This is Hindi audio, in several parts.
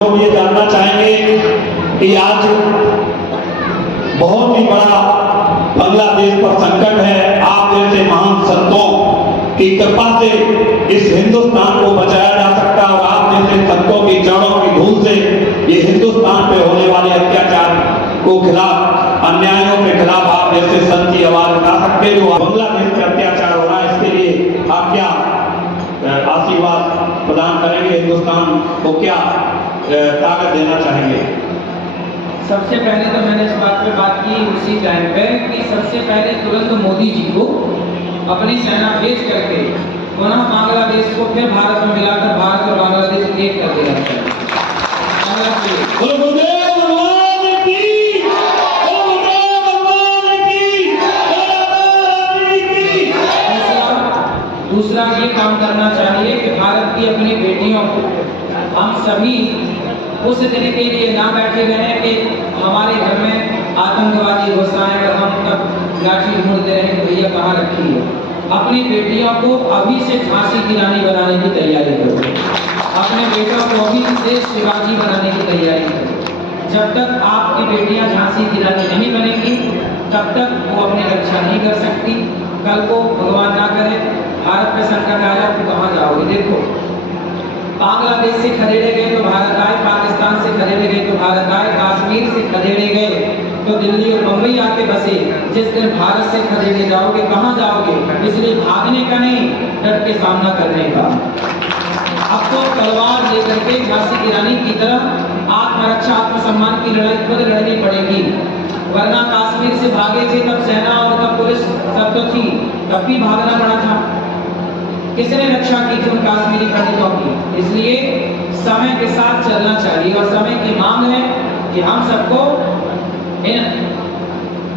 लोग ये जानना चाहेंगे कि आज बहुत ही बड़ा बांग्लादेश पर संकट है। आप जैसे महान संतों की कृपा से इस हिंदुस्तान को बचाया जा सकता है और आप जैसे संतों की जड़ों की धूल से ये हिंदुस्तान पे होने वाले अत्याचार को खिलाफ, अन्यायों के खिलाफ आप जैसे संत की आवाज उठा सकते हैं। जो बांग्लादेश पे अत्याचार हो रहा है, इसके लिए आप क्या आशीर्वाद प्रदान करेंगे? हिंदुस्तान को क्या ताकत देना चाहेंगे? सबसे पहले तो मैंने इस बात पे बात की उसी टाइम पे कि सबसे पहले तुरंत मोदी जी को अपनी सेना भेज करके पुनः बांग्लादेश को फिर भारत में मिलाकर भारत और बांग्लादेश एक कर देना चाहिए। दूसरा ये काम करना चाहिए कि भारत की अपनी बेटियों को हम सभी उस दिन के लिए ना बैठे रहे कि हमारे घर में आतंकवादी घुस आए और हम तब लाठी ढूंढते रहे कि भैया कहाँ रखी है। अपनी बेटियों को अभी से झांसी की रानी बनाने की तैयारी करो, अपने बेटों को अभी से शिवाजी बनाने की तैयारी करो। जब तक आपकी बेटियां झांसी की रानी नहीं बनेगी तब तक वो अपनी रक्षा नहीं कर सकती। कल को भगवान ना करे भारत पे संकट आया तो कहाँ जाओगे? देखो, बांग्लादेश से खदेड़े गए तो भारत आए, पाकिस्तान से खदेड़े गए तो भारत आए, कश्मीर से खदेड़े गए तो दिल्ली और मुंबई आके बसे। जिस दिन भारत से खदेड़े जाओगे कहाँ जाओगे? इसलिए भागने का नहीं, डट के सामना करने का। अब तो तलवार लेकर के झांसी की रानी की तरह आत्मरक्षा आत्मसम्मान की लड़ाई खुद लड़नी पड़ेगी। वरना कश्मीर से भागे थे तब सेना और तब पुलिस सब तो थी, तब भी भागना पड़ा था। किसने रक्षा की थी उन कश्मीरी पंडितों की? इसलिए समय के साथ चलना चाहिए और समय की मांग है कि हम सबको इन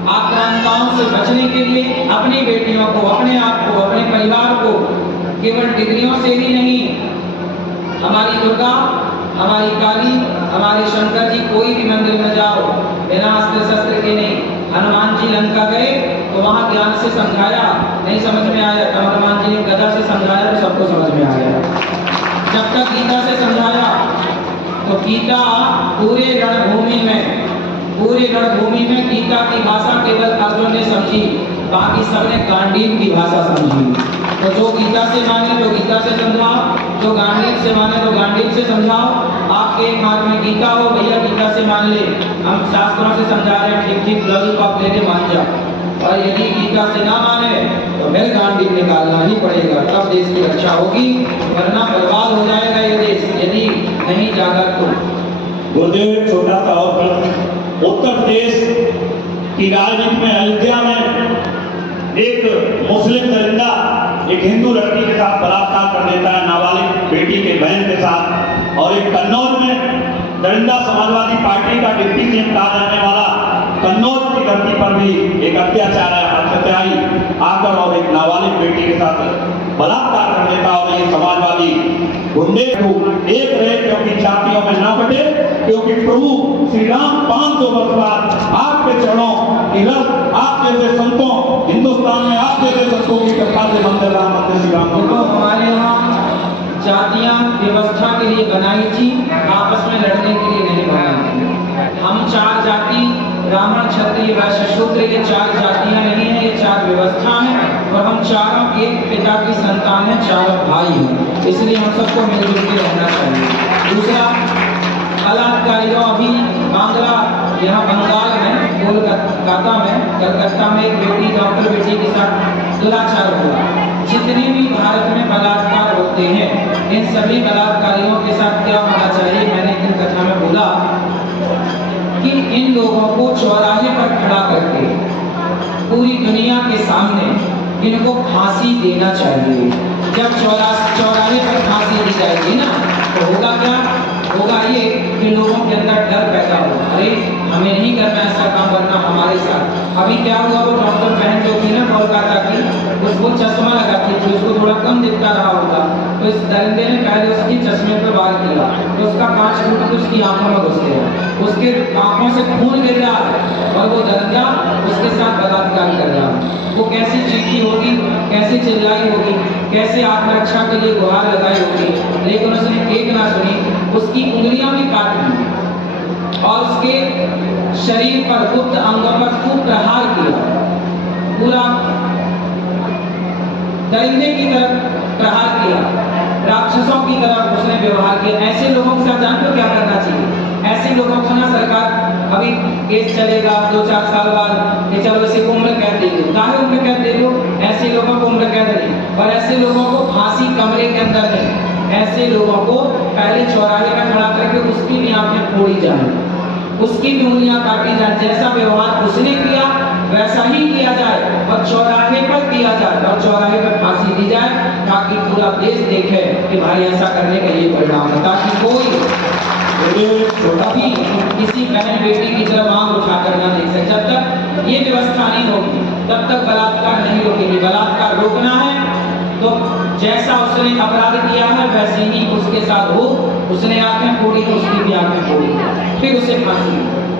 आक्रांताओं से बचने के लिए अपनी बेटियों को, अपने आप को, अपने परिवार को केवल डिग्रियों से ही नहीं, हमारी दुर्गा, हमारी काली, हमारे शंकर जी कोई भी मंदिर में जाओ बिना अस्त्र शस्त्र के नहीं। हनुमान जी लंका गए तो वहां ज्ञान से समझाया, नहीं समझ में आया तो हनुमान जी ने गदा से समझाया तो सबको समझ में आ गया। जब तक गीता से समझाया तो गीता पूरे रणभूमि में गीता की भाषा केवल अर्जुन ने समझी, बाकी सबने गांडीव की भाषा समझी। तो जो गीता से माने तो गीता से समझाओ, जो गांडीव से माने तो गांडीव से समझाओ। आपके एक हाथ में गीता हो, भैया गीता से मान ले, हम शास्त्रों से समझा रहे हैं, ठीक ठीक लॉलीपॉप ले ले मान जा। और यदि गीता से ना माने तो फिर गांडीव निकालना ही पड़ेगा, तब देश की रक्षा होगी, वरना बर्बाद हो जाएगा ये देश यदि नहीं जागा तो। गुरुदेव, छोटा सा और प्रश्न। उत्तर प्रदेश की राजनीति में अयोध्या में एक मुस्लिम दरिंदा एक हिंदू लड़की के साथ बलात्कार कर देता है, नाबालिग बेटी के बहन के साथ। और एक कन्नौज में दरिंदा समाजवादी पार्टी का डिप्टी सीएम कहा जाने वाला कन्नौज की धरती पर भी एक अत्याचार आकर और एक नाबालिग बेटी के साथ बलात्कार कर देता। और ये समाजवादी गुंडे एक रहे क्योंकि जातियों में न बटे, क्योंकि प्रभु श्री राम 500 वर्ष बाद आपके चरणों की रस, आप जैसे संतों, हिंदुस्तान में आप जैसे संतों की कृपा से मंदिर राम मंदिर श्री राम। तो हमारे यहाँ जातियां व्यवस्था के लिए बनाई थी, आपस में लड़ने के लिए नहीं बनाई थी। हम चार जाति, ब्राह्मण क्षत्रिय वैश्य शूद्र, ये चार जातियां नहीं है, ये चार व्यवस्था है। और हम चारों एक पिता की संतान है, चारों भाई हैं, इसलिए हम सबको मिलजुल के रहना चाहिए। दूसरा, बलात्कारियों अभी यहाँ बंगाल में, कोलकाता में, कलकत्ता में एक बेटी, डॉक्टर बेटी के साथ दुराचार हुआ। जितने भी भारत में बलात्कार होते हैं, इन सभी बलात्कारियों के साथ क्या होना चाहिए? मैंने इन कथा में बोला कि इन लोगों को चौराहे पर खड़ा करके पूरी दुनिया के सामने इनको फांसी देना चाहिए। जब चौराहे पर फांसी दी जाएगी ना तो होगा क्या? होगा ये कि लोगों के अंदर डर पैदा हो, अरे हमें नहीं करना ऐसा काम, वरना हमारे साथ। अभी क्या हुआ, वो डॉक्टर बहन जो थी ना कोलकाता की, उसको चश्मा लगाती थी, उसको थोड़ा कम दिखता रहा होगा, तो इस दरिंदे ने पहले उसकी चश्मे पर वार किया तो उसका कांच फूट के उसकी आंखों में घुस गया, उसके आंखों से खून गिर रहा और वो दरिंदा उसके साथ बलात्कार कर रहा। वो कैसी चीखी होगी, कैसी चिल्लाई होगी, कैसे आत्मरक्षा के लिए गुहार लगाई होगी, लेकिन उसने एक ना सुनी। उसकी उंगलियां भी काट दी और उसके शरीर पर, गुप्त अंगों पर खूब प्रहार किया, पूरा दरिंदे की तरह प्रहार किया, राक्षसों की तरह उसने व्यवहार किया। ऐसे लोगों के साथ जानते हो क्या करना चाहिए? ऐसे लोगों को ना सरकार अभी केस चलेगा 2-4 साल बाद कि चलो इसे उम्र कैद दे दो, काहे उम्र कैद दे दो? ऐसे लोगों को उम्र कैद नहीं, पर ऐसे लोगों को फांसी कमरे के अंदर नहीं, ऐसे लोगों को पहले चौराहे में खड़ा करके उसकी भी आंखें फोड़ी जाए, उसकी भी उंगलियां काटी जाए, जैसा व्यवहार उसने किया वैसा ही किया जाए और चौराहे पर किया जाए और चौराहे पर फांसी दी जाए, ताकि पूरा देश देखे कि भाई ऐसा करने का ये परिणाम है, ताकि कोई कभी किसी बहन बेटी की तरफ आंख उठाकर ना देख सके। जब तक ये व्यवस्था नहीं होगी तब तक बलात्कार नहीं रोकेगी। बलात्कार रोकना है तो जैसा उसने अपराध किया है वैसे ही उसके साथ हो, उसने आंखें फोड़ी तो उसकी भी आंखें फोड़ी, फिर उसे फांसी।